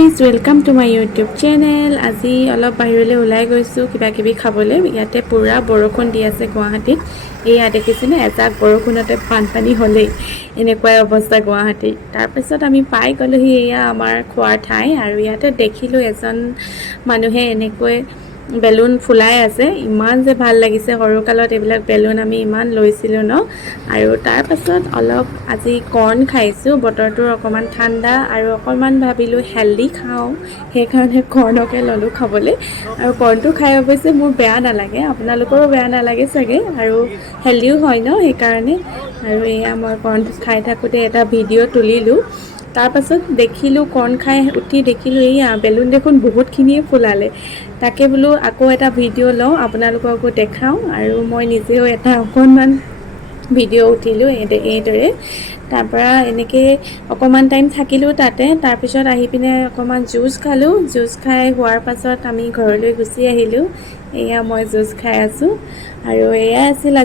Guys welcome to my YouTube channel. আজি অলপ বাহিৰলৈ ওলাই গৈছোঁ কিবা কিবি খাবলৈ। ইয়াতে পুৰা বৰষুণ দি আছে গুৱাহাটীত। এয়া দেখিছেনে, এজাক বৰষুণতে বানপানী হ'লেই, এনেকুৱাই অৱস্থা গুৱাহাটীত। তাৰপিছত আমি পাই গ'লোহি এয়া আমাৰ খোৱাৰ ঠাই, আৰু ইয়াতে দেখিলোঁ এজন মানুহে এনেকৈ বেলুন ফুলাই আছে। ইমান যে ভাল লাগিছে, সৰুকালত এইবিলাক বেলুন আমি ইমান লৈছিলোঁ ন। আৰু তাৰপাছত অলপ আজি কৰ্ণ খাইছোঁ, বতৰটো অকণমান ঠাণ্ডা আৰু অকণমান ভাবিলোঁ হেল্ডি খাওঁ, সেইকাৰণে কৰ্ণকে ল'লোঁ খাবলৈ। আৰু কৰ্ণটো খাই অৱশ্যে মোৰ বেয়া নালাগে, আপোনালোকৰো বেয়া নালাগে চাগে, আৰু হেল্ডিও হয় ন সেইকাৰণে। আৰু এয়া মই কৰ্ণ খাই থাকোঁতে এটা ভিডিঅ' তুলিলোঁ। তাৰপাছত দেখিলোঁ কৰ্ণ খাই উঠি দেখিলোঁ এইয়া বেলুন দেখোন বহুতখিনিয়ে ফুলালে। তাকে বোলো আকৌ এটা ভিডিঅ' লওঁ, আপোনালোককো দেখাওঁ, আৰু মই নিজেও এটা অকণমান ভিডিঅ' উঠিলোঁ এইদৰে। তাৰপৰা এনেকৈ অকণমান টাইম থাকিলোঁ তাতে। তাৰপিছত আহি পিনে অকণমান জুচ খালোঁ। জুচ খাই হোৱাৰ পাছত আমি ঘৰলৈ গুচি আহিলোঁ। এয়া মই জুচ খাই আছোঁ, আৰু এয়াই আছিল